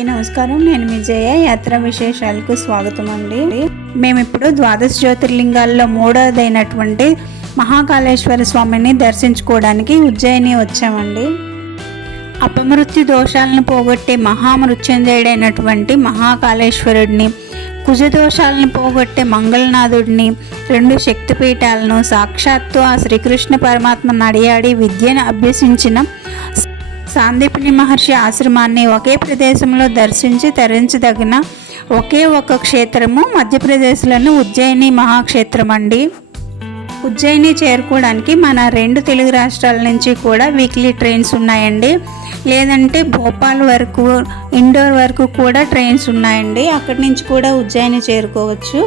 అందరికీ నమస్కారం. నేను మీ జయ. యాత్ర విశేషాలకు స్వాగతం అండి. మేము ఇప్పుడు ద్వాదశ జ్యోతిర్లింగాల్లో మూడవదైనటువంటి మహాకాళేశ్వర స్వామిని దర్శించుకోవడానికి ఉజ్జయిని వచ్చామండి. అపమృత్యు దోషాలను పోగొట్టే మహామృత్యుంజయుడైనటువంటి మహాకాళేశ్వరుడిని, కుజదోషాలను పోగొట్టే మంగళనాథుడిని, 2 శక్తిపీఠాలను, సాక్షాత్తు ఆ శ్రీకృష్ణ పరమాత్మ నడియాడి విద్యను అభ్యసించిన సాందీపని మహర్షి ఆశ్రమాన్ని ఒకే ప్రదేశంలో దర్శించి తరించదగిన ఒకే ఒక క్షేత్రము మధ్యప్రదేశ్లోని ఉజ్జయిని మహాక్షేత్రం అండి. ఉజ్జయిని చేరుకోవడానికి మన 2 తెలుగు రాష్ట్రాల నుంచి కూడా వీక్లీ ట్రైన్స్ ఉన్నాయండి. లేదంటే భోపాల్ వరకు, ఇండోర్ వరకు కూడా ట్రైన్స్ ఉన్నాయండి. అక్కడి నుంచి కూడా ఉజ్జయిని చేరుకోవచ్చు.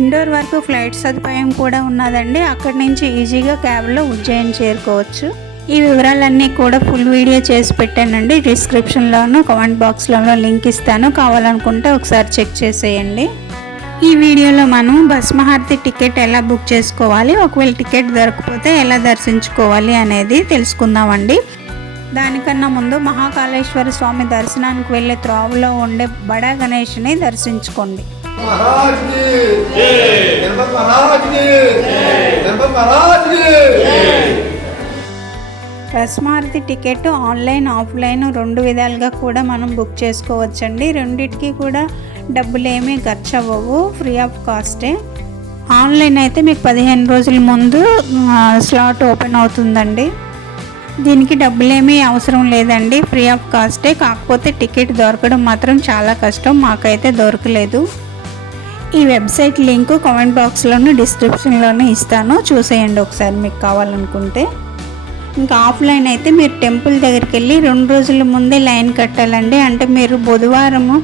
ఇండోర్ వరకు ఫ్లైట్ సదుపాయం కూడా ఉన్నదండి. అక్కడి నుంచి ఈజీగా క్యాబ్లో ఉజ్జయిని చేరుకోవచ్చు. ఈ వివరాలన్నీ కూడా ఫుల్ వీడియో చేసి పెట్టానండి. డిస్క్రిప్షన్లోను కామెంట్ బాక్స్లోనూ లింక్ ఇస్తాను, కావాలనుకుంటే ఒకసారి చెక్ చేసేయండి. ఈ వీడియోలో మనం భస్మహారతి టికెట్ ఎలా బుక్ చేసుకోవాలి, ఒకవేళ టికెట్ దొరకకపోతే ఎలా దర్శించుకోవాలి అనేది తెలుసుకుందామండి. దానికన్నా ముందు మహాకాళేశ్వర స్వామి దర్శనానికి వెళ్ళే త్రోవలో ఉండే బడా గణేష్ని దర్శించుకోండి. భస్మహారతి టికెట్ ఆన్లైన్, ఆఫ్లైన్ 2 విధాలుగా కూడా మనం బుక్ చేసుకోవచ్చండి. రెండిటికి కూడా డబ్బులు ఏమీ ఖర్చు అవ్వవు, ఫ్రీ ఆఫ్ కాస్టే. ఆన్లైన్ అయితే మీకు 15 రోజుల ముందు స్లాట్ ఓపెన్ అవుతుందండి. దీనికి డబ్బులేమీ అవసరం లేదండి, ఫ్రీ ఆఫ్ కాస్టే. కాకపోతే టికెట్ దొరకడం మాత్రం చాలా కష్టం, మాకైతే దొరకలేదు. ఈ వెబ్సైట్ లింక్ కామెంట్ బాక్స్లోను డిస్క్రిప్షన్లోనూ ఇస్తాను, చూసేయండి ఒకసారి మీకు కావాలనుకుంటే. ఇంకా ఆఫ్లైన్ అయితే మీరు టెంపుల్ దగ్గరికి వెళ్ళి 2 రోజుల ముందే లైన్ కట్టాలండి. అంటే మీరు బుధవారము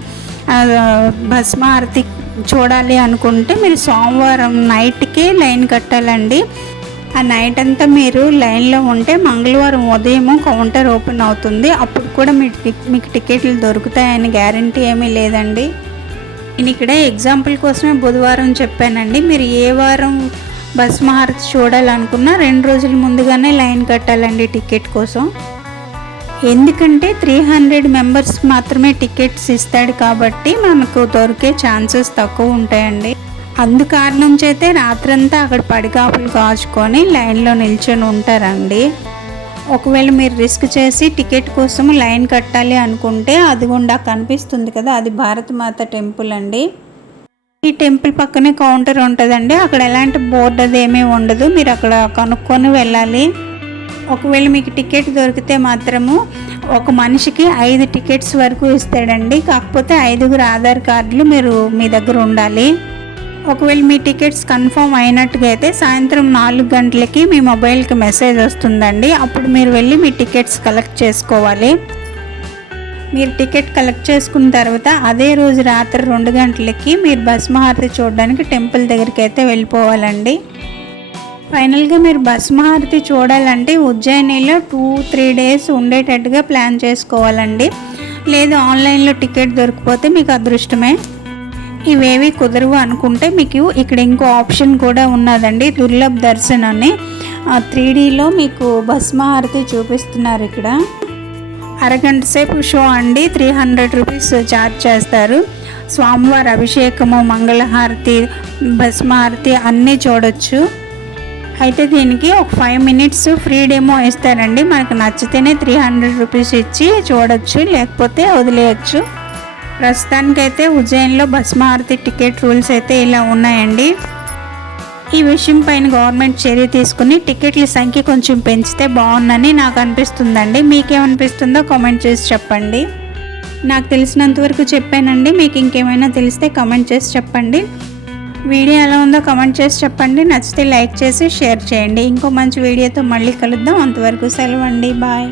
భస్మహారతి చూడాలి అనుకుంటే మీరు సోమవారం నైట్కే లైన్ కట్టాలండి. ఆ నైట్ అంతా మీరు లైన్లో ఉంటే మంగళవారం ఉదయం కౌంటర్ ఓపెన్ అవుతుంది. అప్పుడు కూడా మీకు టికెట్లు దొరుకుతాయని గ్యారంటీ ఏమీ లేదండి. నేను ఇక్కడ ఎగ్జాంపుల్ కోసమే బుధవారం చెప్పానండి. మీరు ఏ వారం భస్మహారతి చూడాలనుకున్నా 2 రోజుల ముందుగానే లైన్ కట్టాలండి టికెట్ కోసం. ఎందుకంటే 300 మెంబర్స్ మాత్రమే టికెట్స్ ఇస్తాడు కాబట్టి మనకు దొరికే ఛాన్సెస్ తక్కువ ఉంటాయండి. అందుకారణం చేతే రాత్రంతా అక్కడ పడిగాపులు కాచుకొని లైన్లో నిల్చొని ఉంటారండి. ఒకవేళ మీరు రిస్క్ చేసి టికెట్ కోసం లైన్ కట్టాలి అనుకుంటే అదిగుండా కనిపిస్తుంది కదా, అది భారతమాత టెంపుల్ అండి. ఈ టెంపుల్ పక్కనే కౌంటర్ ఉంటుందండి. అక్కడ ఎలాంటి బోర్డు అదేమీ ఉండదు, మీరు అక్కడ కనుక్కొని వెళ్ళాలి. ఒకవేళ మీకు టికెట్ దొరికితే మాత్రము ఒక మనిషికి 5 టికెట్స్ వరకు ఇస్తాడండి. కాకపోతే 5 ఆధార్ కార్డులు మీ దగ్గర ఉండాలి. ఒకవేళ మీ టికెట్స్ కన్ఫర్మ్ అయినట్టుగా అయితే సాయంత్రం 4 గంటలకి మీ మొబైల్కి మెసేజ్ వస్తుందండి. అప్పుడు మీరు వెళ్ళి మీ టికెట్స్ కలెక్ట్ చేసుకోవాలి. మీరు టికెట్ కలెక్ట్ చేసుకున్న తర్వాత అదే రోజు రాత్రి 2 గంటలకి మీరు భస్మహారతి చూడడానికి టెంపుల్ దగ్గరికి అయితే వెళ్ళిపోవాలండి. ఫైనల్గా మీరు భస్మహారతి చూడాలంటే ఉజ్జయినిలో 2-3 డేస్ ఉండేటట్టుగా ప్లాన్ చేసుకోవాలండి. లేదు ఆన్లైన్లో టికెట్ దొరికిపోతే మీకు అదృష్టమే. ఇవేవి కుదరవు అనుకుంటే మీకు ఇక్కడ ఇంకో ఆప్షన్ కూడా ఉన్నదండి, దుర్లభ్ దర్శన్ అని. 3Dలో మీకు భస్మహారతి చూపిస్తున్నారు. ఇక్కడ అరగంట సేపు షో అండి, 300 రూపీస్ ఛార్జ్ చేస్తారు. స్వామివారి అభిషేకము, మంగళహారతి, భస్మహారతి అన్నీ చూడొచ్చు. అయితే దీనికి ఒక 5 మినిట్స్ ఫ్రీ డెమో ఇస్తారండి. మనకు నచ్చితేనే 300 రూపీస్ ఇచ్చి చూడొచ్చు, లేకపోతే వదిలేయచ్చు. ప్రస్తుతానికైతే ఉజ్జయినిలో భస్మహారతి టికెట్ రూల్స్ అయితే ఇలా ఉన్నాయండి. ఈ విషయం పైన గవర్నమెంట్ చర్య తీసుకుని టికెట్ల సంఖ్య కొంచెం పెంచితే బాగుందని నాకు అనిపిస్తుందండి. మీకేమనిపిస్తుందో కామెంట్ చేసి చెప్పండి. నాకు తెలిసినంతవరకు చెప్పానండి. మీకు ఇంకేమైనా తెలిస్తే కామెంట్ చేసి చెప్పండి. వీడియో ఎలా ఉందో కామెంట్ చేసి చెప్పండి. నచ్చితే లైక్ చేసి షేర్ చేయండి. ఇంకో మంచి వీడియోతో మళ్ళీ కలుద్దాం. అంతవరకు సెలవు అండి. బాయ్.